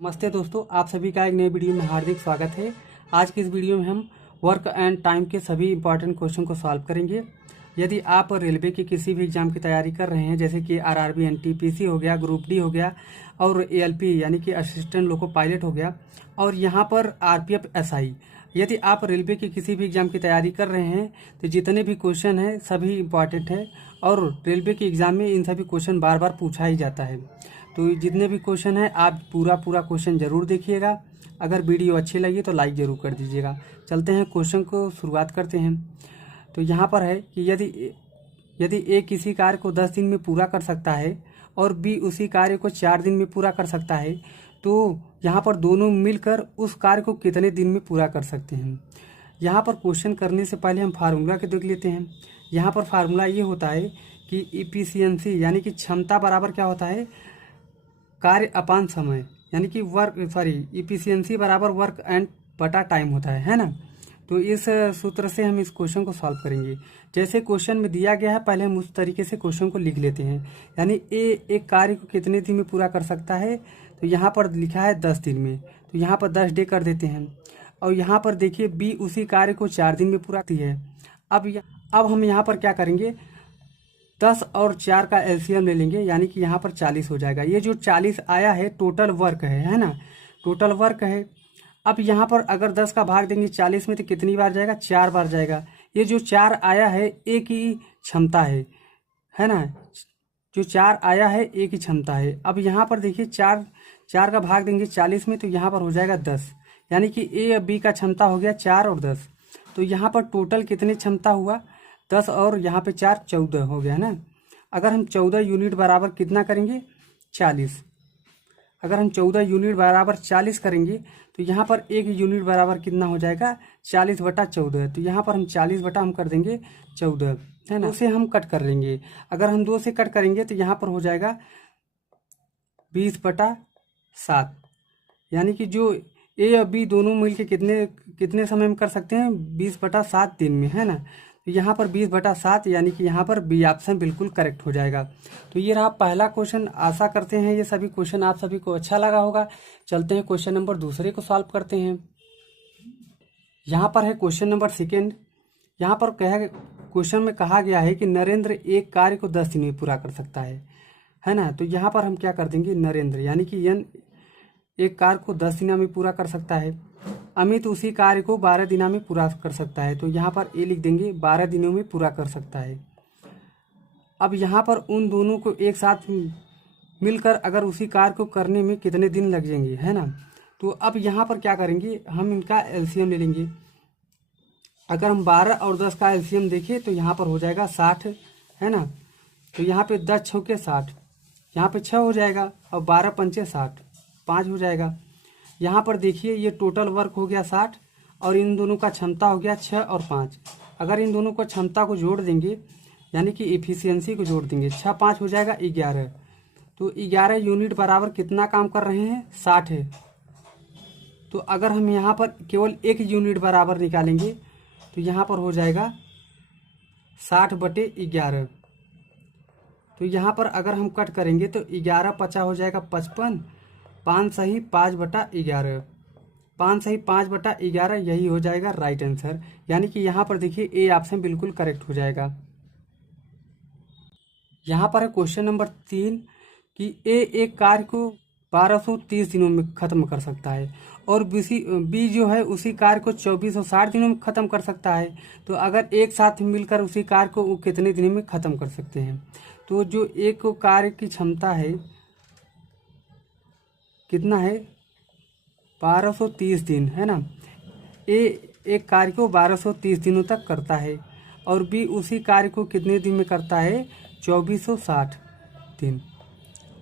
नमस्ते दोस्तों, आप सभी का एक नए वीडियो में हार्दिक स्वागत है। आज की इस वीडियो में हम वर्क एंड टाइम के सभी इंपॉर्टेंट क्वेश्चन को सॉल्व करेंगे। यदि आप रेलवे के किसी भी एग्जाम की तैयारी कर रहे हैं, जैसे कि आरआरबी, एनटीपीसी हो गया, ग्रुप डी हो गया और एएलपी यानी कि असिस्टेंट लोको पायलट हो गया, और यहाँ पर आरपीएफ एसआई, यदि आप रेलवे के किसी भी एग्जाम की तैयारी कर रहे हैं तो जितने भी क्वेश्चन हैं सभी इंपॉर्टेंट है और रेलवे के एग्जाम में इन सभी क्वेश्चन बार बार पूछा ही जाता है। तो जितने भी क्वेश्चन हैं आप पूरा क्वेश्चन ज़रूर देखिएगा। अगर वीडियो अच्छी लगी तो लाइक ज़रूर कर दीजिएगा। चलते हैं क्वेश्चन को शुरुआत करते हैं। तो यहाँ पर है कि यदि ए किसी कार्य को 10 दिन में पूरा कर सकता है और बी उसी कार्य को 4 दिन में पूरा कर सकता है, तो यहाँ पर दोनों मिलकर उस कार्य को कितने दिन में पूरा कर सकते हैं। यहाँ पर क्वेश्चन करने से पहले हम फार्मूला के देख लेते हैं। यहाँ पर फार्मूला ये होता है कि इफिशियंसी यानी कि क्षमता बराबर क्या होता है, कार्य अपान समय, यानी कि इफिशियंसी बराबर वर्क एंड बटा टाइम होता है ना। तो इस सूत्र से हम इस क्वेश्चन को सॉल्व करेंगे। जैसे क्वेश्चन में दिया गया है, पहले हम उस तरीके से क्वेश्चन को लिख लेते हैं। यानी ए एक कार्य को कितने दिन में पूरा कर सकता है, तो यहाँ पर लिखा है 10 दिन में, तो यहाँ पर 10 डे कर देते हैं। और यहाँ पर देखिए बी उसी कार्य को 4 दिन में पूरा करती है। अब हम यहाँ पर क्या करेंगे, 10 और 4 का एलसीएम ले लेंगे, यानी कि यहाँ पर 40 हो जाएगा। ये जो 40 आया है टोटल वर्क है ना, टोटल वर्क है। अब यहाँ पर अगर 10 का भाग देंगे 40 में तो कितनी बार जाएगा, 4 बार जाएगा। ये जो 4 आया है एक ही क्षमता है ना, जो 4 आया है एक ही क्षमता है। अब यहाँ पर देखिए 4 का भाग देंगे 40 में तो यहाँ पर हो जाएगा 10, यानी कि ए और बी का क्षमता हो गया 4 और 10। तो यहाँ पर टोटल कितनी क्षमता हुआ, 10 और यहाँ पे 4, 14 हो गया ना। अगर हम 14 यूनिट बराबर कितना करेंगे, 40। अगर हम 14 यूनिट बराबर 40 करेंगे तो यहाँ पर 1 यूनिट बराबर कितना हो जाएगा, 40/14। तो यहाँ पर हम 40 बटा हम कर देंगे 14, है ना। 2 से हम कट कर लेंगे। अगर हम 2 से कट करेंगे तो यहाँ पर हो जाएगा 20/7, यानी कि जो ए और बी दोनों मिलके कितने समय में कर सकते हैं, 20/7 दिन में, है ना। तो यहाँ पर 20/7 यानी कि यहाँ पर बी ऑप्शन बिल्कुल करेक्ट हो जाएगा। तो ये रहा पहला क्वेश्चन। आशा करते हैं ये सभी क्वेश्चन आप सभी को अच्छा लगा होगा। चलते हैं क्वेश्चन नंबर दूसरे को सॉल्व करते हैं। यहाँ पर है क्वेश्चन नंबर सेकेंड। यहाँ पर क्वेश्चन में कहा गया है कि नरेंद्र एक कार्य को 10 दिन में पूरा कर सकता है ना। तो यहाँ पर हम क्या कर देंगे, नरेंद्र यानी कि एन एक कार्य को 10 दिनों में पूरा कर सकता है। अमित उसी कार्य को 12 दिनों में पूरा कर सकता है। तो यहाँ पर ए लिख देंगे, 12 दिनों में पूरा कर सकता है। अब यहाँ पर उन दोनों को एक साथ मिलकर अगर उसी कार्य को करने में कितने दिन लग जाएंगे, है ना। तो अब यहाँ पर क्या करेंगे, हम इनका एलसीएम ले लेंगे। अगर हम 12 और 10 का एलसीएम देखें तो यहाँ पर हो जाएगा 60, है ना। तो यहाँ पे 10 छौके 60, यहाँ पे 6 हो जाएगा और 12 पंचे 60, 5 हो जाएगा। यहाँ पर देखिए ये टोटल वर्क हो गया 60 और इन दोनों का क्षमता हो गया 6 और 5। अगर इन दोनों को क्षमता को जोड़ देंगे यानी कि इफिशियंसी को जोड़ देंगे, 6 5 हो जाएगा 11। तो 11 यूनिट बराबर कितना काम कर रहे हैं, 60 है। तो अगर हम यहाँ पर केवल 1 यूनिट बराबर निकालेंगे तो यहाँ पर हो जाएगा 60/11। तो यहाँ पर अगर हम कट करेंगे तो 11 50 हो जाएगा 55, 5 सही 5/11, 5 सही 5/11, यही हो जाएगा राइट आंसर। यानी कि यहाँ पर देखिए ए ऑप्शन बिल्कुल करेक्ट हो जाएगा। यहाँ पर है क्वेश्चन नंबर 3 कि ए एक कार्य को 1230 दिनों में खत्म कर सकता है और बी जो है उसी कार्य को 2460 दिनों में खत्म कर सकता है। तो अगर एक साथ मिलकर उसी कार्य को वो कितने दिनों में खत्म कर सकते हैं। तो जो एक कार्य की क्षमता है कितना है, 1230 दिन, है ना। ए एक कार्य को 1230 दिनों तक करता है और बी उसी कार्य को कितने दिन में करता है, 2460 दिन।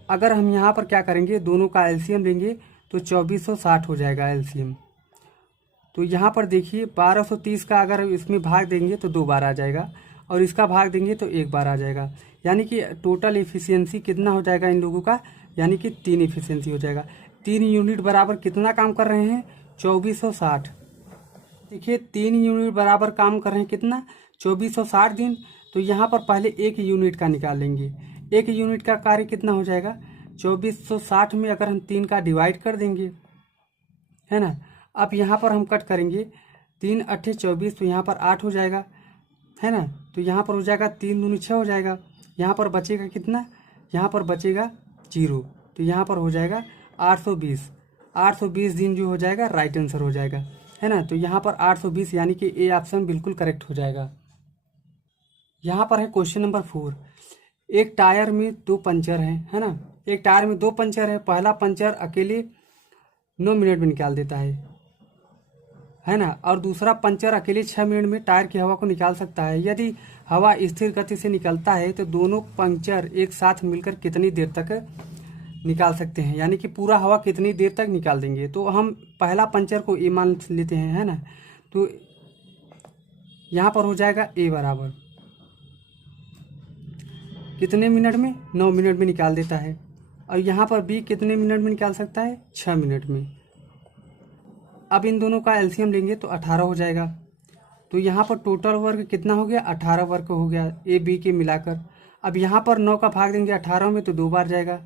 अगर हम यहाँ पर क्या करेंगे, दोनों का एलसीएम लेंगे तो 2460 हो जाएगा एलसीएम। तो यहाँ पर देखिए 1230 का अगर इसमें भाग देंगे तो 2 बार आ जाएगा और इसका भाग देंगे तो 1 बार आ जाएगा। यानी कि टोटल इफिशियंसी कितना हो जाएगा इन लोगों का, यानी कि 3 इफिशियंसी हो जाएगा। 3 यूनिट बराबर कितना काम कर रहे हैं, 2460। देखिए 3 यूनिट बराबर काम कर रहे हैं कितना, 2460 दिन। तो यहाँ पर पहले 1 यूनिट का निकाल लेंगे। 1 यूनिट का कार्य कितना हो जाएगा, 2460 में अगर हम 3 का डिवाइड कर देंगे, है ना। अब यहाँ पर हम कट करेंगे, 3 अट्ठे 24, तो यहाँ पर 8 हो जाएगा, है ना। तो यहाँ पर हो जाएगा 3 दूनी 6 हो जाएगा। यहाँ पर बचेगा कितना, यहाँ पर बचेगा 0, तो यहाँ पर हो जाएगा 820। 820 दिन जो हो जाएगा राइट आंसर हो जाएगा, है ना। तो यहाँ पर 820 यानी कि ए ऑप्शन बिल्कुल करेक्ट हो जाएगा। यहाँ पर है क्वेश्चन नंबर 4। एक टायर में 2 पंचर हैं, है ना। एक टायर में 2 पंचर है। पहला पंचर अकेले 9 मिनट में निकाल देता है ना। और दूसरा पंचर अकेले 6 मिनट में टायर की हवा को निकाल सकता है। यदि हवा स्थिर गति से निकलता है तो दोनों पंचर एक साथ मिलकर कितनी देर तक निकाल सकते हैं, यानी कि पूरा हवा कितनी देर तक निकाल देंगे। तो हम पहला पंचर को ए मान लेते हैं, है ना। तो यहाँ पर हो जाएगा ए बराबर कितने मिनट में, 9 मिनट में निकाल देता है। और यहाँ पर बी कितने मिनट में निकाल सकता है, 6 मिनट में। अब इन दोनों का एलसीएम लेंगे तो 18 हो जाएगा। तो यहाँ पर टोटल वर्क कितना हो गया, 18 वर्क हो गया ए बी के मिलाकर। अब यहाँ पर 9 का भाग देंगे 18 में तो 2 बार जाएगा,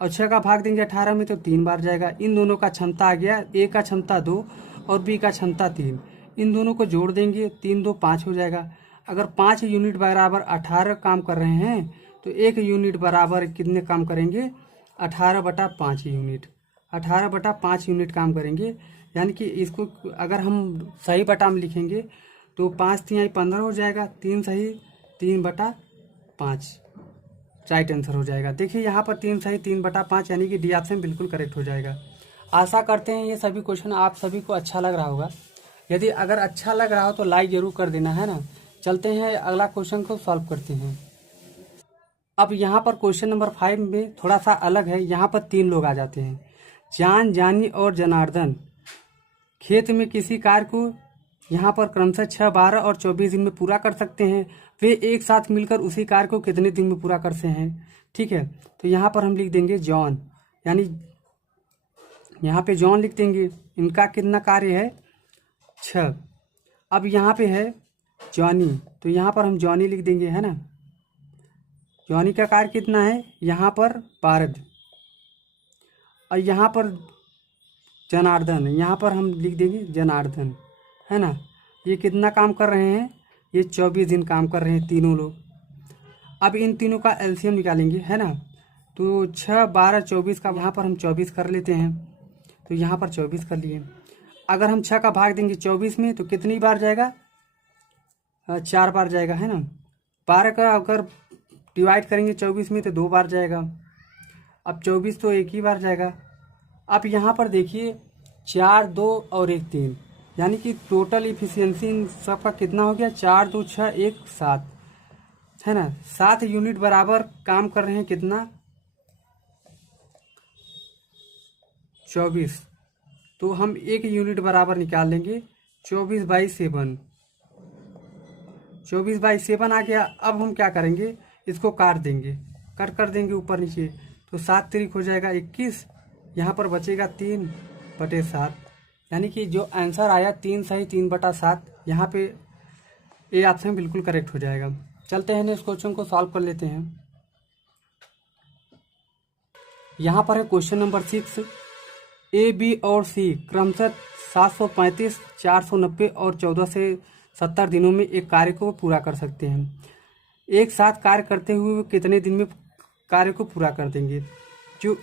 और 6 का भाग देंगे 18 में तो 3 बार जाएगा। इन दोनों का क्षमता आ गया, ए का क्षमता 2 और बी का क्षमता 3। इन दोनों को जोड़ देंगे, 3 2 5 हो जाएगा। अगर 5 यूनिट बराबर 18 काम कर रहे हैं तो 1 यूनिट बराबर कितने काम करेंगे, 18/5 यूनिट। 18/5 यूनिट काम करेंगे, यानी कि इसको अगर हम सही बटा में लिखेंगे तो 5 3 15 हो जाएगा, 3 सही 3/5 राइट आंसर हो जाएगा। देखिए यहाँ पर 3 सही 3/5 यानी कि डी ऑप्शन बिल्कुल करेक्ट हो जाएगा। आशा करते हैं ये सभी क्वेश्चन आप सभी को अच्छा लग रहा होगा। यदि अगर अच्छा लग रहा हो तो लाइक जरूर कर देना, है ना। चलते हैं अगला क्वेश्चन को सॉल्व करते हैं। अब यहाँ पर क्वेश्चन नंबर 5 में थोड़ा सा अलग है। यहाँ पर 3 लोग आ जाते हैं, जान, जानी और जनार्दन। खेत में किसी कार्य को यहाँ पर क्रमशः 6, 12 और 24 दिन में पूरा कर सकते हैं। वे एक साथ मिलकर उसी कार्य को कितने दिन में पूरा करते हैं, ठीक है। तो यहाँ पर हम लिख देंगे जॉन, यानी यहाँ पे जॉन लिख देंगे। इनका कितना कार्य है, 6। अब यहाँ पे है जॉनी, तो यहाँ पर हम जॉनी लिख देंगे, है ना। जॉनी का कार्य कितना है, यहाँ पर 12। और यहाँ पर जनार्दन, यहाँ पर हम लिख देंगे जनार्दन, है ना। ये कितना काम कर रहे हैं, ये 24 दिन काम कर रहे हैं तीनों लोग। अब इन तीनों का एलसीएम निकालेंगे, है ना। तो 6, 12, 24 का यहाँ पर हम 24 कर लेते हैं, तो यहाँ पर 24 कर लिए। अगर हम 6 का भाग देंगे 24 में तो कितनी बार जाएगा, 4 बार जाएगा, है ना। 12 का अगर डिवाइड करेंगे 24 में तो 2 बार जाएगा। अब 24 तो 1 ही बार जाएगा। अब यहाँ पर देखिए 4, 2 और 1 3, यानी कि टोटल इफिशियंसी इन सबका कितना हो गया, 4 2 6 1 7, है ना। 7 यूनिट बराबर काम कर रहे हैं, कितना, 24। तो हम 1 यूनिट बराबर निकाल लेंगे, 24/7। 24/7 आ गया। अब हम क्या करेंगे, इसको काट देंगे, कट कर देंगे ऊपर नीचे, तो 7 3 हो जाएगा 21। यहाँ पर बचेगा 3/7, यानी कि जो आंसर आया 3 सही 3/7, यहाँ पे ए ऑप्शन बिल्कुल करेक्ट हो जाएगा। चलते हैं नेक्स्ट क्वेश्चन को सॉल्व कर लेते हैं। यहाँ पर है क्वेश्चन नंबर 6। ए, बी और सी क्रमशः 735, 490 और 14 से 70 दिनों में एक कार्य को पूरा कर सकते हैं। एक साथ कार्य करते हुए वो कितने दिन में कार्य को पूरा कर देंगे। जो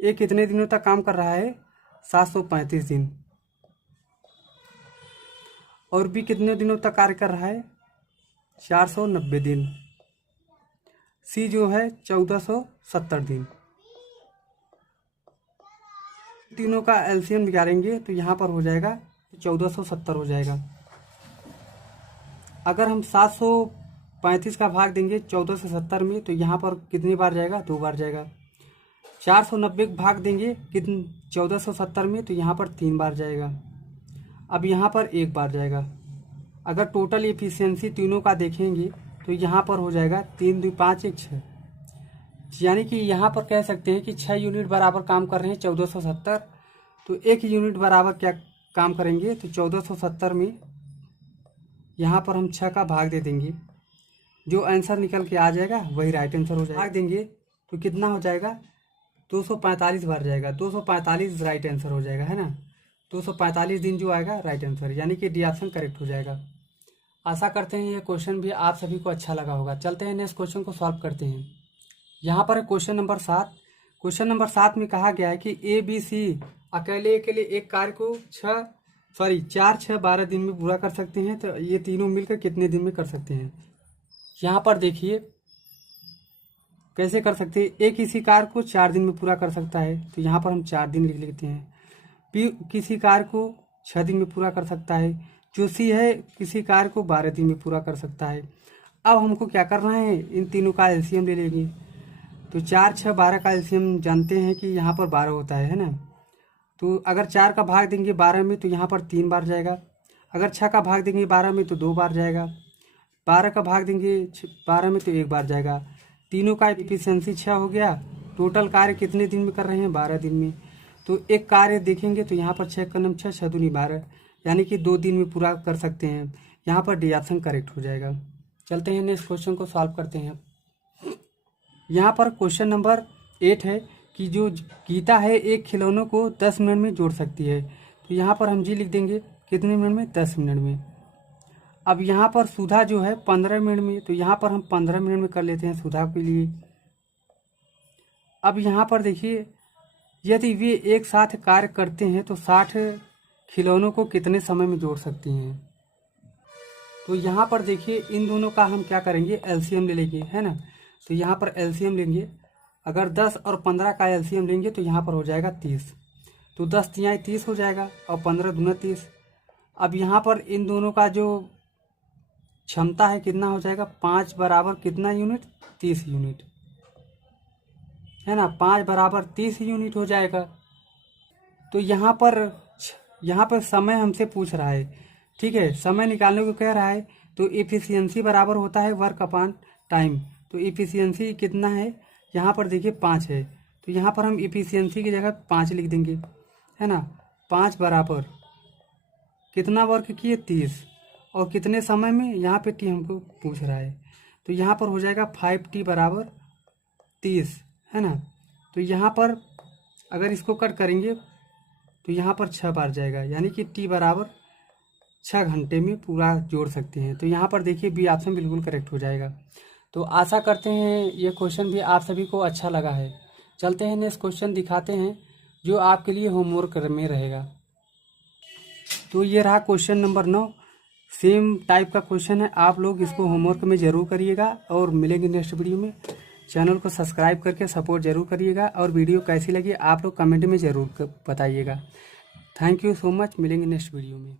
ए कितने दिनों तक काम कर रहा है, 735 दिन। और बी कितने दिनों तक कार्य कर रहा है, 490 दिन। सी जो है 1470 दिन। तीनों का एलसीएम निकालेंगे तो यहाँ पर हो जाएगा 1470 हो जाएगा। अगर हम 735 का भाग देंगे 14 से 70 में तो यहाँ पर कितनी बार जाएगा, 2 बार जाएगा। 490 का भाग देंगे 1470 में तो यहाँ पर 3 बार जाएगा। अब यहाँ पर 1 बार जाएगा। अगर टोटल एफिशिएंसी तीनों का देखेंगे तो यहाँ पर हो जाएगा 3 2 5 1 6, यानी कि यहाँ पर कह सकते हैं कि 6 यूनिट बराबर काम कर रहे हैं 1470। तो 1 यूनिट बराबर क्या काम करेंगे, तो 1470 में यहाँ पर हम 6 का भाग दे देंगे। जो आंसर निकल के आ जाएगा वही राइट आंसर हो जाएगा। भाग देंगे तो कितना हो जाएगा, 245 बार जाएगा, 245 राइट आंसर हो जाएगा, है ना। 245 दिन जो आएगा राइट आंसर, यानी कि डी ऑप्शन करेक्ट हो जाएगा। आशा करते हैं ये क्वेश्चन भी आप सभी को अच्छा लगा होगा। चलते हैं नेक्स्ट क्वेश्चन को सॉल्व करते हैं। यहाँ पर क्वेश्चन नंबर 7। क्वेश्चन नंबर 7 में कहा गया है कि ABC अकेले एक कार्य को 4, 6, 12 दिन में पूरा कर सकते हैं, तो ये तीनों मिलकर कितने दिन में कर सकते हैं। यहाँ पर देखिए कैसे कर सकते हैं। ए किसी कार्य को 4 दिन में पूरा कर सकता है, तो यहाँ पर हम 4 दिन लिख लेते हैं। बी किसी कार्य को 6 दिन में पूरा कर सकता है। जो सी है किसी कार्य को 12 दिन में पूरा कर सकता है। अब हमको क्या करना है, इन तीनों का एलसीएम ले लेंगे। तो 4, 6, 12 का एलसीएम जानते हैं कि यहाँ पर 12 होता है ना। तो अगर 4 का भाग देंगे 12 में तो यहाँ पर 3 बार जाएगा। अगर 6 का भाग देंगे 12 में तो 2 बार जाएगा। 12 का भाग देंगे 12 में तो 1 बार जाएगा। तीनों का एफिशिएंसी 6 हो गया। टोटल कार्य कितने दिन में कर रहे हैं, 12 दिन में। तो एक कार्य देखेंगे तो यहाँ पर 6 का नम 6, 6 दूनी 12, यानी कि 2 दिन में पूरा कर सकते हैं। यहाँ पर डी ऑप्शन करेक्ट हो जाएगा। चलते हैं नेक्स्ट क्वेश्चन को सॉल्व करते हैं। यहाँ पर क्वेश्चन नंबर 8 है कि जो गीता है एक खिलौनों को 10 मिनट में जोड़ सकती है। तो यहाँ पर हम जी लिख देंगे कितने मिनट में, 10 मिनट में। अब यहाँ पर सुधा जो है 15 मिनट में, तो यहाँ पर हम 15 मिनट में कर लेते हैं सुधा के लिए। अब यहाँ पर देखिए यदि वे एक साथ कार्य करते हैं तो 60 खिलौनों को कितने समय में जोड़ सकती हैं। तो यहाँ पर देखिए इन दोनों का हम क्या करेंगे, एलसीएम ले लेंगे, है ना। तो यहाँ पर एलसीएम लेंगे। अगर 10 और 15 का एलसीएम लेंगे तो यहाँ पर हो जाएगा 30। तो 10 तिहाई 30 हो जाएगा और 15 दूना 30। अब यहाँ पर इन दोनों का जो क्षमता है कितना हो जाएगा, 5 बराबर कितना यूनिट, 30 यूनिट, है ना। 5 बराबर 30 यूनिट हो जाएगा। तो यहाँ पर समय हमसे पूछ रहा है, ठीक है, समय निकालने को कह रहा है। तो एफिशिएंसी बराबर होता है वर्क अपॉन टाइम। तो एफिशिएंसी कितना है, यहाँ पर देखिए 5 है। तो यहाँ पर हम एफिशिएंसी की जगह 5 लिख देंगे, है ना। 5 बराबर कितना वर्क किए, 30, और कितने समय में, यहाँ पे टी हमको पूछ रहा है। तो यहाँ पर हो जाएगा 5t बराबर 30, है ना। तो यहाँ पर अगर इसको कट करेंगे तो यहाँ पर 6 बार जाएगा, यानी कि टी बराबर 6 घंटे में पूरा जोड़ सकते हैं। तो यहाँ पर देखिए बी ऑप्शन बिल्कुल करेक्ट हो जाएगा। तो आशा करते हैं ये क्वेश्चन भी आप सभी को अच्छा लगा है। चलते हैं नेक्स्ट क्वेश्चन दिखाते हैं जो आपके लिए होमवर्क में रहेगा। तो ये रहा क्वेश्चन नंबर 9। सेम टाइप का क्वेश्चन है, आप लोग इसको होमवर्क में ज़रूर करिएगा और मिलेंगे नेक्स्ट वीडियो में। चैनल को सब्सक्राइब करके सपोर्ट जरूर करिएगा और वीडियो कैसी लगी आप लोग कमेंट में ज़रूर बताइएगा। थैंक यू सो मच, मिलेंगे नेक्स्ट वीडियो में।